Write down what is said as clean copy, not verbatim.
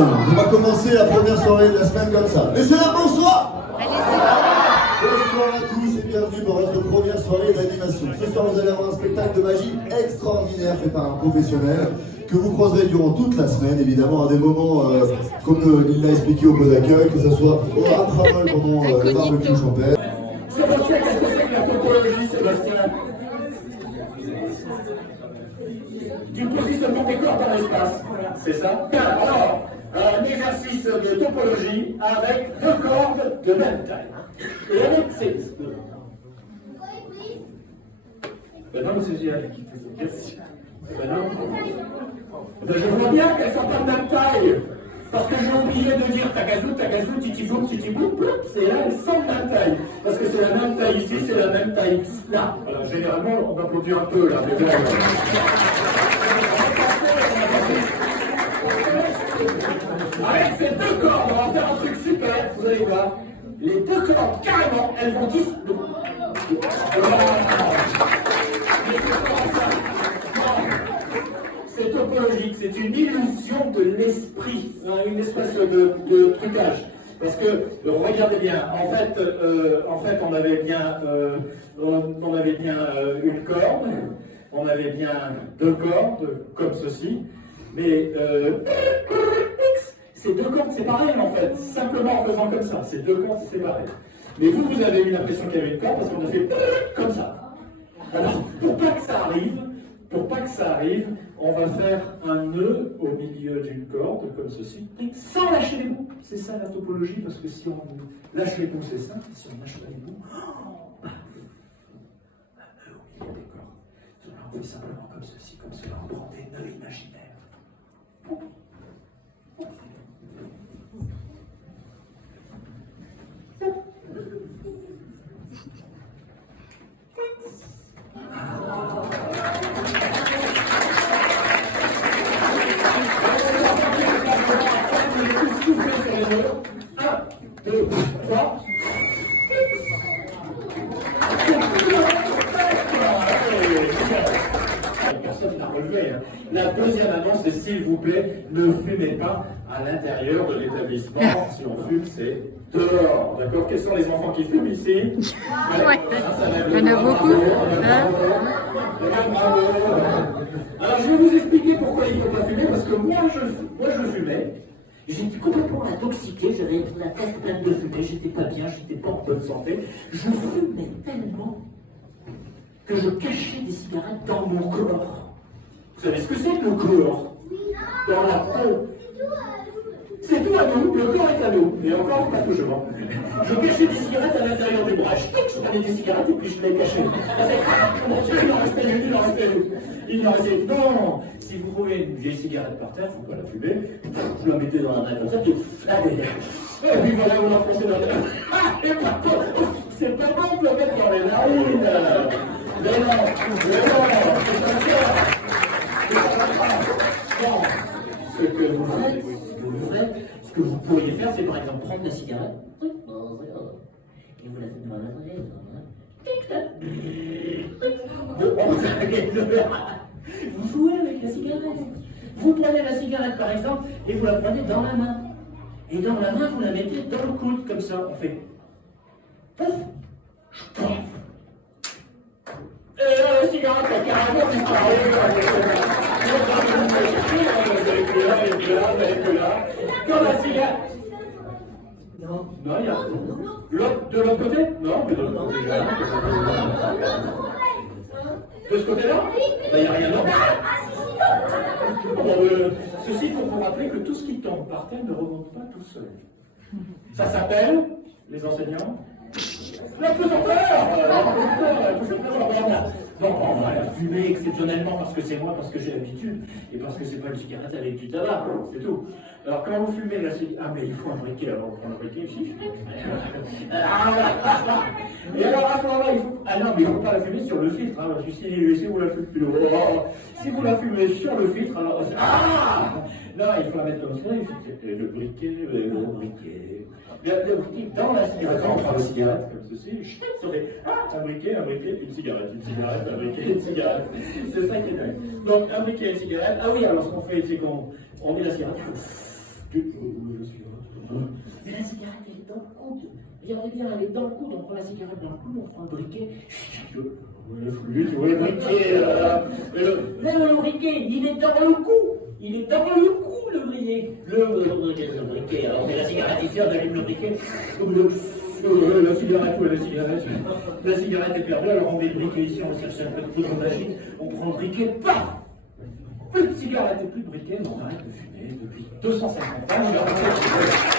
On va commencer la première soirée de la semaine comme ça. Messieurs, bonsoir! Bonsoir à tous et bienvenue pour votre première soirée d'animation. Ce soir, vous allez avoir un spectacle de magie extraordinaire fait par un professionnel que vous croiserez durant toute la semaine, évidemment, à des moments comme il l'a expliqué au pot d'accueil, que ce soit au Rapramol pendant le barbecue champêtre. Sébastien, qu'est-ce que c'est que la topologie, Sébastien? Tu positionnes tes corps dans l'espace, c'est ça? Bien, alors, un exercice de topologie avec deux cordes de même taille. Et avec ces... Ben non, c'est génial. Ben non. Ben je vois bien qu'elles sont pas de même taille. Parce que j'ai oublié de dire tagazou, titiboum, titiboum, c'est là, elles sont de même taille. Parce que c'est la même taille ici, c'est la même taille là. Alors, généralement, on applaudit un peu là. Mais bon, avec ces deux cordes, on va faire un truc super, vous allez voir. Les deux cordes, carrément, elles vont tous... C'est topologique, c'est une illusion de l'esprit, hein, une espèce de trucage. Parce que, regardez bien, en fait, on avait bien une corde, on avait bien deux cordes, comme ceci, mais ces deux cordes séparées, en fait, simplement en faisant comme ça, ces deux cordes séparées. Mais vous avez eu l'impression qu'il y avait une corde parce qu'on a fait comme ça. Alors, pour pas que ça arrive, on va faire un nœud au milieu d'une corde, comme ceci, sans lâcher les bouts. C'est ça la topologie, parce que si on lâche les bouts, c'est simple. Si on lâche pas les bouts, un nœud au milieu des cordes. On fait simplement comme ceci, comme cela, on prend des nœuds imaginaires. Personne n'a relevé. La deuxième annonce, c'est s'il vous plaît, ne fumez pas à l'intérieur de l'établissement. Si on fume, c'est dehors. D'accord? Quels sont les enfants qui fument ici? Ouais. Il y en a beaucoup. Alors, je vais vous expliquer pourquoi il ne faut pas fumer, parce que moi, je fumais. J'étais complètement intoxiqué, j'avais la tête pleine de fumée, j'étais pas bien, j'étais pas en bonne santé. Je fumais tellement que je cachais des cigarettes dans mon corps. Vous savez ce que c'est que le corps? Dans la peau. C'est tout à nous, le corps est à nous, et encore pas toujours. Je cachais des cigarettes à l'intérieur des bras. Je prenais des cigarettes et puis je les cachais. Mon Dieu, il en restait une, il en restait une. Il en restait une. Non! Si vous trouvez une vieille cigarette par terre, il ne faut pas la fumer. Vous la mettez dans la main comme ça, puis et puis voilà, vous l'enfoncez dans la main. Ah! Et pardon! C'est pas bon de le mettre dans les narines! Mais non! Non! Ce que vous faites, ce que vous pourriez faire, c'est par exemple prendre la cigarette, et vous la faites dans la vous jouez avec la cigarette. Vous prenez la cigarette par exemple, et vous la prenez dans la main. Et dans la main, vous la mettez dans le coude, comme ça. On fait pouf, pouf. Et là, la cigarette a carrément disparu. Comme la cigarette. Non, il y a. De l'autre côté? Non, mais de l'autre côté. De ce côté-là? Il n'y a rien d'autre. Ceci pour vous rappeler que tout ce qui tombe par terre ne remonte pas tout seul. Ça s'appelle, les enseignants, la pesanteur. Non, on va la fumer exceptionnellement parce que c'est moi, parce que j'ai l'habitude, et parce que c'est pas une cigarette avec du tabac, c'est tout. Alors quand vous fumez la cigarette, ah mais il faut un briquet, alors on prend le briquet ici. Et alors à ce moment-là, il faut... Ah non, mais il ne faut pas la fumer sur le filtre, hein, parce que si vous la fumez plus haut, si vous la fumez sur le filtre, alors... Ah non, il faut la mettre comme ça, il faut... Le briquet, le briquet... Le briquet dans la cigarette, on prend la cigarette comme ceci, ça fait un briquet, une cigarette, un briquet, une cigarette. C'est ça qui est dingue. Donc un briquet, une cigarette. Ah oui, alors ce qu'on fait, c'est qu'on met la cigarette. Mais la cigarette, elle est dans le coude. Regardez bien, elle est dans le coude. On prend la cigarette dans le coude, on prend le briquet. Le flûte, le briquet. Le briquet, il est dans le cou. Il est dans le cou, le briquet. Le briquet. Alors on met la cigarette ici, on allume le briquet. La cigarette, ouais, la cigarette est perdue, alors on met le briquet ici, on cherche un peu de poudre magique, on prend le briquet, paf! Plus de cigarette et plus de briquet, on arrête de fumer depuis 250 ans.